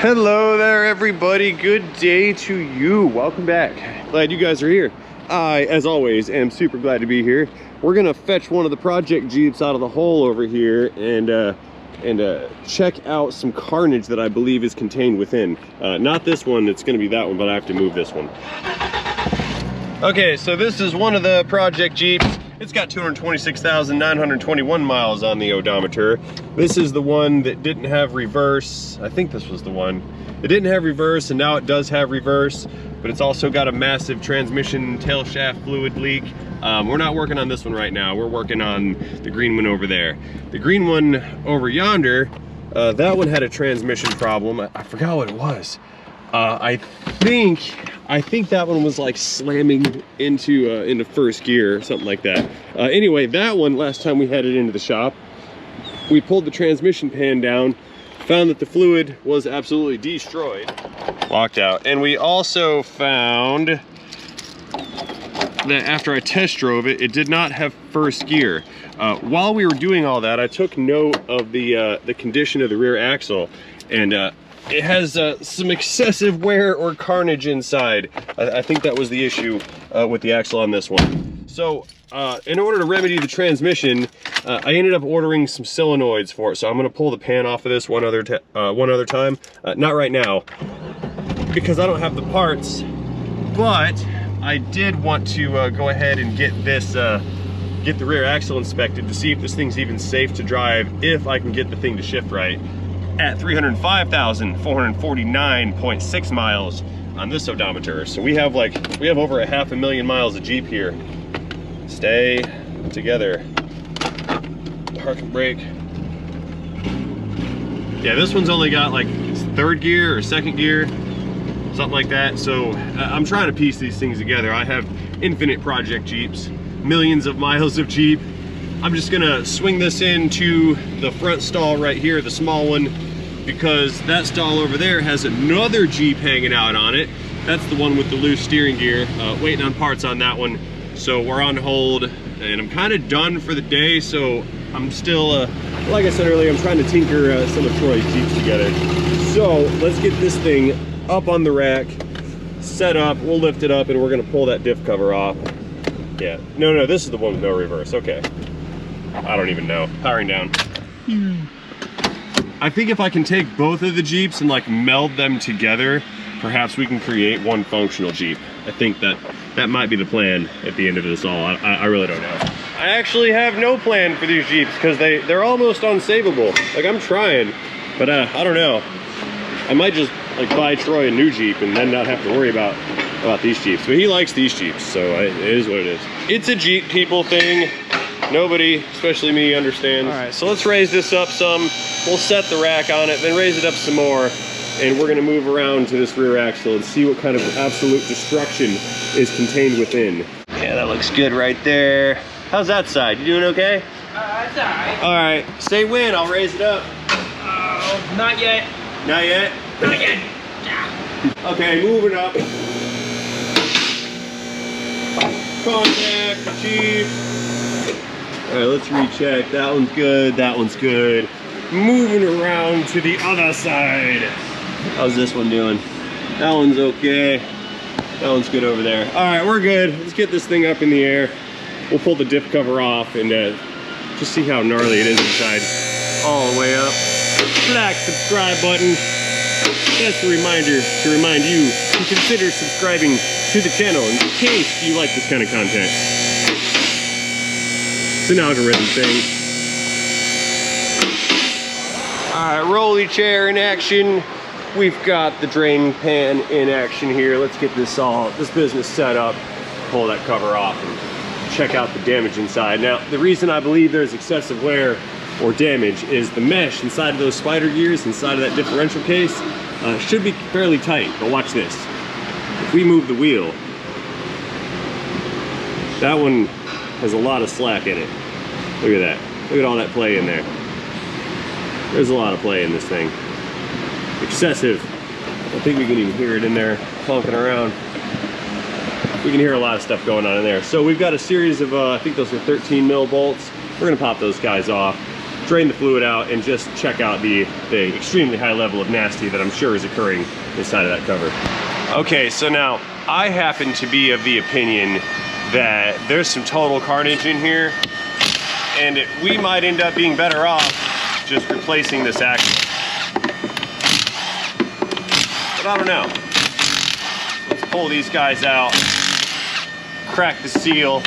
Hello there, everybody. Good day to you. Welcome back. Glad you guys are here. I, as always, am super glad to be here. We're gonna fetch one of the project Jeeps out of the hole over here and check out some carnage that I believe is contained within. Not this one, it's gonna be that one, but I have to move this one. Okay, so this is one of the project Jeeps. It's got 226,921 miles on the odometer. This is the one that didn't have reverse. I think this was the one. It didn't have reverse, and now it does have reverse, but it's also got a massive transmission tail shaft fluid leak. We're not working on this one right now. We're working on the green one over there. The green one over yonder, that one had a transmission problem. I forgot what it was. I think that one was like slamming into first gear or something like that. Anyway, that one, last time we had it into the shop, we pulled the transmission pan down, found that the fluid was absolutely destroyed, walked out. And we also found that after I test drove it, it did not have first gear. While we were doing all that, I took note of the condition of the rear axle, and it has some excessive wear or carnage inside. I think that was the issue with the axle on this one. So in order to remedy the transmission, I ended up ordering some solenoids for it. So I'm gonna pull the pan off of this one other time. Not right now, because I don't have the parts, but I did want to go ahead and get this, get the rear axle inspected to see if this thing's even safe to drive, if I can get the thing to shift right. At 305,449.6 miles on this odometer. So we have over 500,000 miles of Jeep here. Stay together. Park and brake. Yeah, this one's only got like third gear or second gear, something like that. So I'm trying to piece these things together. I have infinite project Jeeps, millions of miles of Jeep. I'm just gonna swing this into the front stall right here, the small one, because that stall over there has another Jeep hanging out on it. That's the one with the loose steering gear. Waiting on parts on that one. So we're on hold, and I'm kind of done for the day, so I'm still, like I said earlier, I'm trying to tinker some of Troy's Jeeps together. So let's get this thing up on the rack, set up, we'll lift it up, and we're gonna pull that diff cover off. Yeah, no, this is the one with no reverse, okay. I don't even know. Powering down. I think if I can take both of the Jeeps and like meld them together, perhaps we can create one functional Jeep. I think that might be the plan at the end of this all. I really don't know. I actually have no plan for these Jeeps because they're almost unsavable. Like, I'm trying, but I don't know. I might just like buy Troy a new Jeep and then not have to worry about these Jeeps. But he likes these Jeeps, so it is what it is. It's a Jeep people thing. Nobody, especially me, understands. All right, so let's raise this up some. We'll set the rack on it, then raise it up some more, and we're gonna move around to this rear axle and see what kind of absolute destruction is contained within. Yeah, that looks good right there. How's that side? You doing okay? It's all right. All right, stay win, I'll raise it up. Oh, not yet. Not yet? Not yet. Okay, moving up. Contact, achieved. All right, let's recheck. That one's good, that one's good. Moving around to the other side. How's this one doing? That one's okay. That one's good over there. All right, we're good. Let's get this thing up in the air. We'll pull the diff cover off and just see how gnarly it is inside. All the way up. Black subscribe button. Just a reminder to remind you to consider subscribing to the channel in case you like this kind of content. It's an algorithm thing. All right, rolly chair in action. We've got the drain pan in action here. Let's get this business set up, pull that cover off, and check out the damage inside. Now, the reason I believe there's excessive wear or damage is the mesh inside of those spider gears, inside of that differential case, should be fairly tight, but watch this. If we move the wheel, that one has a lot of slack in it. Look at that. Look at all that play in there. There's a lot of play in this thing. Excessive. I think we can even hear it in there honking around. We can hear a lot of stuff going on in there. So we've got a series of, I think those are 13 mil bolts. We're gonna pop those guys off. drain the fluid out and just check out the extremely high level of nasty that I'm sure is occurring inside of that cover. Okay, so now I happen to be of the opinion that there's some total carnage in here, and we might end up being better off just replacing this axle. But I don't know. Let's pull these guys out, crack the seal.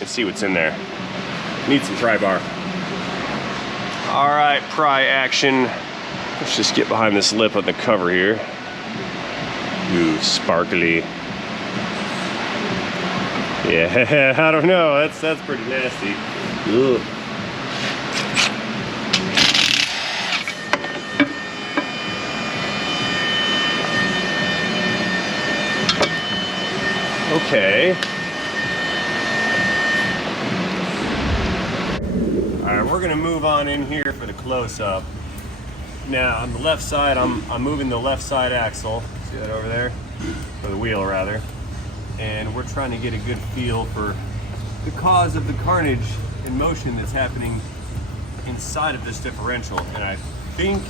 And see what's in there. Need some pry bar. All right, pry action. Let's just get behind this lip on the cover here. Ooh, sparkly. Yeah, I don't know. That's pretty nasty. Ugh. Okay. All right, we're gonna move on in here for the close-up. Now, on the left side, I'm moving the left side axle. See that over there? Or the wheel, rather. And we're trying to get a good feel for the cause of the carnage and motion that's happening inside of this differential. And I think,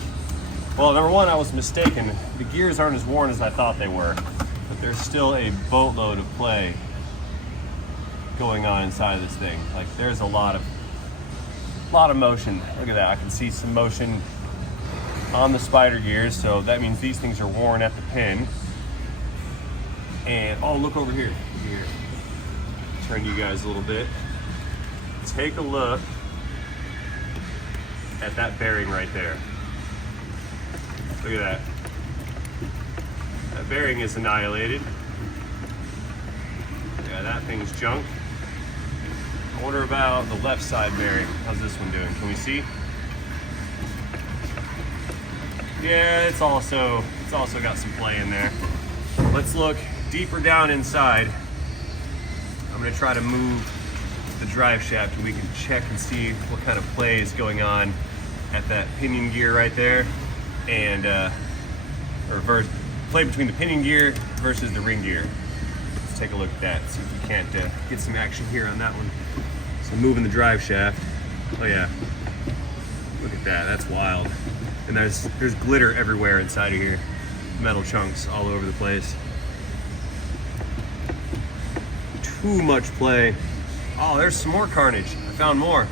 well, number one, I was mistaken. The gears aren't as worn as I thought they were, but there's still a boatload of play going on inside of this thing. Like, there's a lot of motion. Look at that. I can see some motion on the spider gears, so that means these things are worn at the pin. And oh, look over here. Here, turn you guys a little bit. Take a look at that bearing right there. Look at that. That bearing is annihilated. Yeah, that thing's junk. I wonder about the left side bearing. How's this one doing? Can we see? Yeah, it's also got some play in there. Let's look deeper down inside. I'm gonna try to move the drive shaft and we can check and see what kind of play is going on at that pinion gear right there, and play between the pinion gear versus the ring gear. Let's take a look at that, see if we can't get some action here on that one. So moving the drive shaft. Oh yeah, look at that, that's wild. And there's glitter everywhere inside of here. Metal chunks all over the place. Too much play. Oh, there's some more carnage. I found more.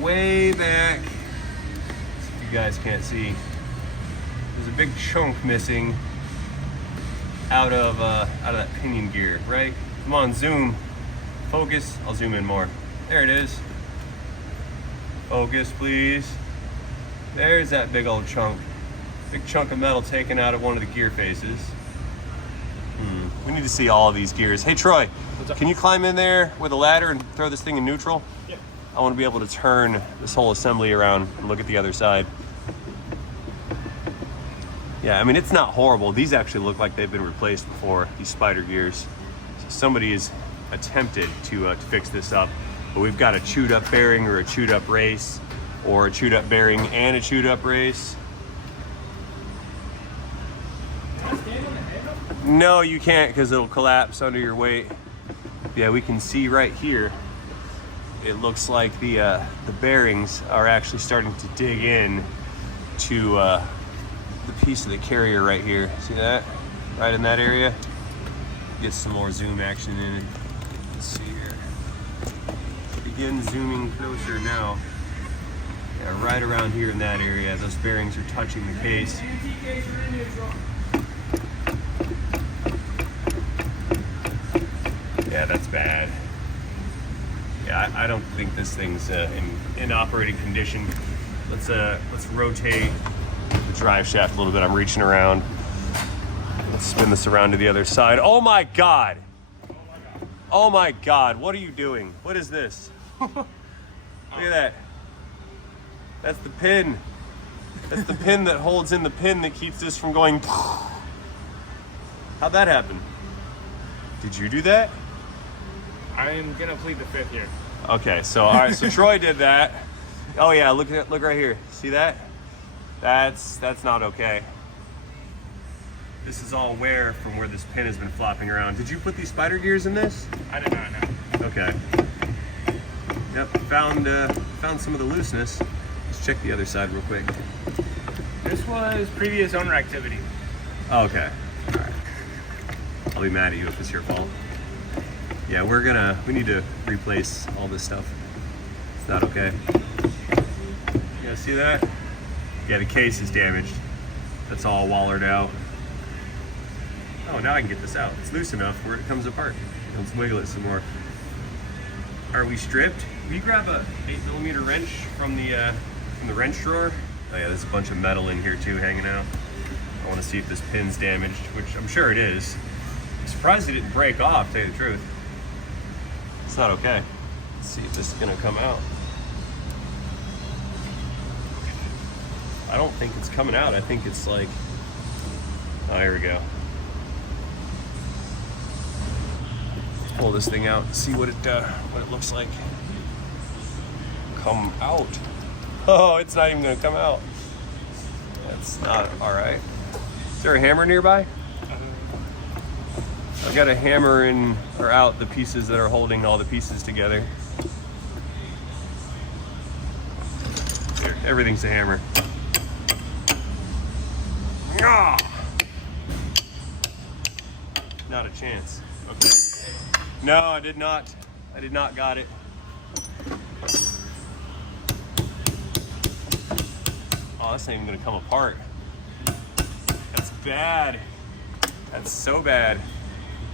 Way back. If you guys can't see, there's a big chunk missing out of that pinion gear, right? Come on, zoom. Focus. I'll zoom in more. There it is. Focus, please. There's that big old chunk. Big chunk of metal taken out of one of the gear faces. We need to see all of these gears. Hey Troy, can you climb in there with a ladder and throw this thing in neutral? Yeah. I want to be able to turn this whole assembly around and look at the other side. Yeah, I mean, it's not horrible. These actually look like they've been replaced before, these spider gears. So somebody has attempted to fix this up, but we've got a chewed up bearing or a chewed up race, or a chewed up bearing and a chewed up race. No, you can't, because it'll collapse under your weight. Yeah, we can see right here, it looks like the bearings are actually starting to dig in to the piece of the carrier right here. See that? Right in that area. Get some more zoom action in it. Let's see here. Begin zooming closer now. Yeah, right around here in that area, those bearings are touching the case. Yeah, that's bad. Yeah, I don't think this thing's in operating condition. Let's rotate the drive shaft a little bit. I'm reaching around. Let's spin this around to the other side. Oh my God! Oh my God! What are you doing? What is this? Look at that. That's the pin. That's the pin that holds in the pin that keeps this from going. How'd that happen? Did you do that? I'm gonna plead the fifth here. Okay, so all right, so Troy did that. Oh yeah, look right here. See that? That's not okay. This is all wear from where this pin has been flopping around. Did you put these spider gears in this? I did not know. Okay. Yep, found some of the looseness. Let's check the other side real quick. This was previous owner activity. Oh, okay. All right. I'll be mad at you if it's your fault. Yeah, we need to replace all this stuff. Is that okay? You guys see that? Yeah, the case is damaged. That's all wallered out. Oh, now I can get this out. It's loose enough where it comes apart. Let's wiggle it some more. Are we stripped? Will you grab a 8mm wrench from the wrench drawer? Oh yeah, there's a bunch of metal in here too hanging out. I want to see if this pin's damaged, which I'm sure it is. I'm surprised it didn't break off, to tell you the truth. It's not okay. Let's see if this is gonna come out. I don't think it's coming out. I think it's like, oh, here we go. Let's pull this thing out and see what it looks like. Come out. Oh, it's not even gonna come out. That's not all right. Is there a hammer nearby? I've got to hammer in or out the pieces that are holding all the pieces together. There, everything's a hammer. Ah! Not a chance. Okay. No, I did not. I did not got it. Oh, this ain't even gonna come apart. That's bad. That's so bad.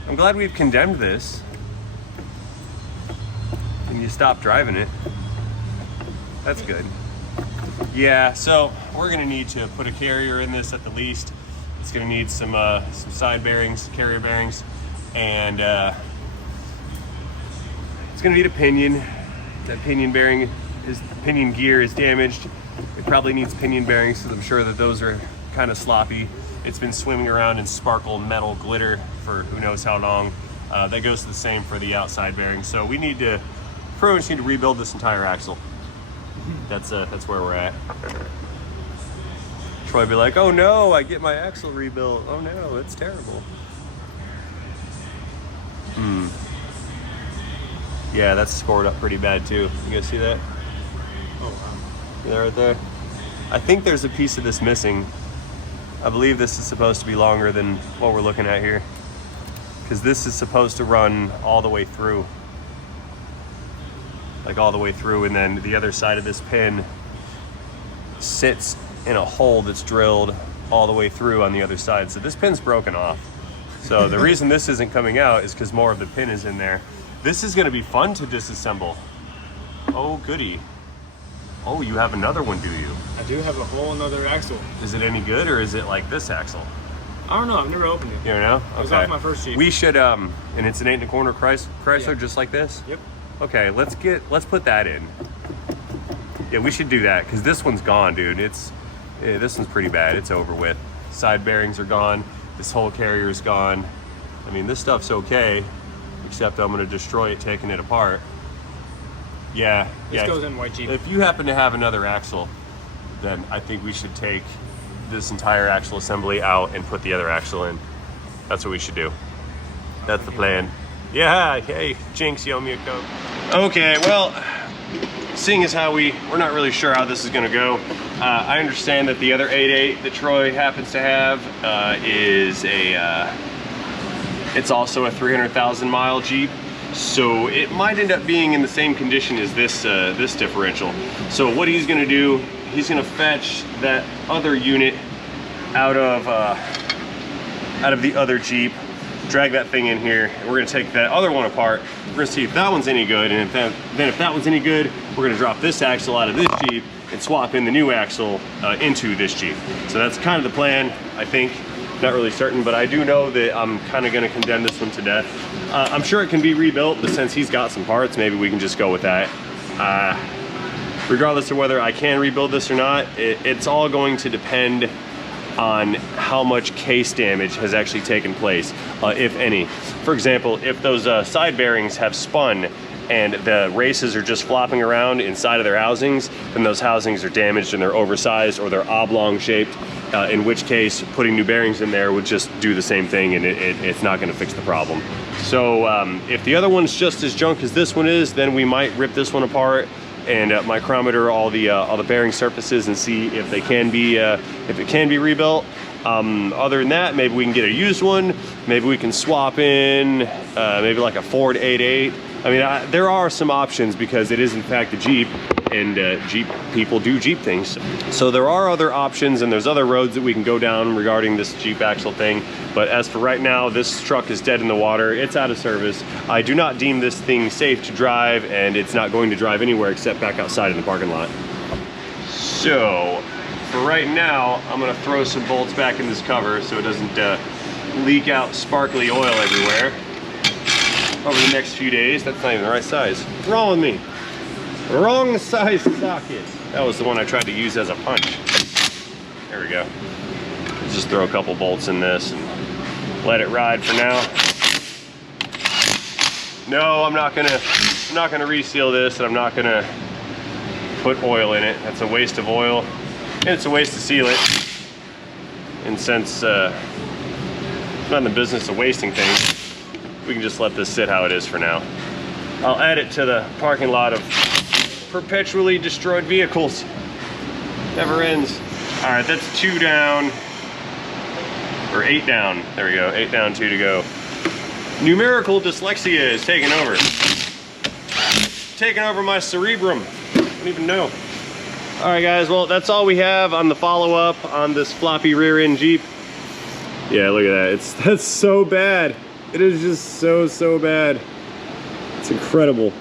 I'm glad we've condemned this. And you stop driving it. That's good. Yeah, so we're gonna need to put a carrier in this at the least. It's gonna need some side bearings, carrier bearings, and it's gonna need a pinion. That pinion gear is damaged. It probably needs pinion bearings because I'm sure that those are kind of sloppy. It's been swimming around in sparkle metal glitter for who knows how long. That goes to the same for the outside bearings. So we need to pretty much need to rebuild this entire axle. That's where we're at. Troy be like, oh no, I get my axle rebuilt. Oh no, it's terrible. Yeah, that's scored up pretty bad too. You guys see that? Oh wow. Yeah, right there. I think there's a piece of this missing. I believe this is supposed to be longer than what we're looking at here, because this is supposed to run all the way through. Like all the way through, and then the other side of this pin sits in a hole that's drilled all the way through on the other side. So this pin's broken off. So the reason this isn't coming out is because more of the pin is in there. This is gonna be fun to disassemble. Oh goody. Oh, you have another one, do you? I do have a whole another axle. Is it any good, or is it like this axle? I don't know, I've never opened it. You don't know? It was off my first Jeep. We should, and it's an 8 1/4 Chrysler, Yeah. just like this? Yep. Okay, let's put that in. Yeah, we should do that, because this one's gone, dude. This one's pretty bad. It's over with. Side bearings are gone. This whole carrier's gone. I mean, this stuff's okay, except I'm gonna destroy it taking it apart. Yeah. This goes in white Jeep. If you happen to have another axle, then I think we should take this entire axle assembly out and put the other axle in. That's what we should do. That's the plan. Yeah, hey, Jinx, you owe me a Coke. Okay, well, seeing as how we're not really sure how this is gonna go, I understand that the other 8.8 that Troy happens to have is it's also a 300,000 mile Jeep. So it might end up being in the same condition as this this differential. So what he's gonna do, he's gonna fetch that other unit out of the other Jeep, drag that thing in here, and we're gonna take that other one apart. We're gonna see if that one's any good, and if that one's any good, we're gonna drop this axle out of this Jeep and swap in the new axle into this Jeep. So that's kind of the plan, I think. Not really certain, but I do know that I'm kind of gonna condemn this one to death. I'm sure it can be rebuilt, but since he's got some parts, maybe we can just go with that. Regardless of whether I can rebuild this or not, it's all going to depend on how much case damage has actually taken place, if any. For example, if those side bearings have spun and the races are just flopping around inside of their housings, then those housings are damaged and they're oversized or they're oblong shaped, in which case putting new bearings in there would just do the same thing, and it's not going to fix the problem. So if the other one's just as junk as this one is, then we might rip this one apart and micrometer all the bearing surfaces and see if they can be if it can be rebuilt. Other than that, maybe we can get a used one. Maybe we can swap in maybe like a Ford 88. I mean, there are some options because it is in fact a Jeep, and Jeep people do Jeep things. So there are other options, and there's other roads that we can go down regarding this Jeep axle thing. But as for right now, this truck is dead in the water. It's out of service. I do not deem this thing safe to drive, and it's not going to drive anywhere except back outside in the parking lot. So for right now, I'm gonna throw some bolts back in this cover so it doesn't leak out sparkly oil everywhere. Over the next few days, that's not even the right size. What's wrong with me? Wrong size socket. That was the one I tried to use as a punch. There we go. Let's just throw a couple bolts in this and let it ride for now. No, I'm not gonna reseal this, and I'm not gonna put oil in it. That's a waste of oil, and it's a waste to seal it. And since I'm not in the business of wasting things, we can just let this sit how it is for now. I'll add it to the parking lot of perpetually destroyed vehicles. Never ends. All right, that's 2 down, or 8 down. There we go, 8 down, 2 to go. Numerical dyslexia is taking over. Taking over my cerebrum. I don't even know. All right, guys, well, that's all we have on the follow-up on this floppy rear-end Jeep. Yeah, look at that. That's so bad. It is just so bad. It's incredible.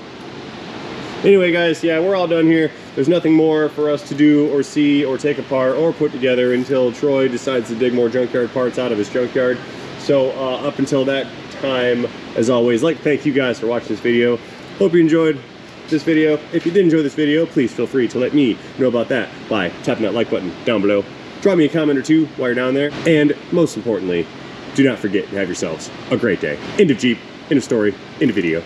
Anyway, guys, yeah, we're all done here. There's nothing more for us to do or see or take apart or put together until Troy decides to dig more junkyard parts out of his junkyard. So up until that time, as always, I'd like to thank you guys for watching this video. Hope you enjoyed this video. If you did enjoy this video, please feel free to let me know about that by tapping that like button down below. Drop me a comment or two while you're down there. And most importantly, do not forget to have yourselves a great day. End of Jeep, end of story, end of video.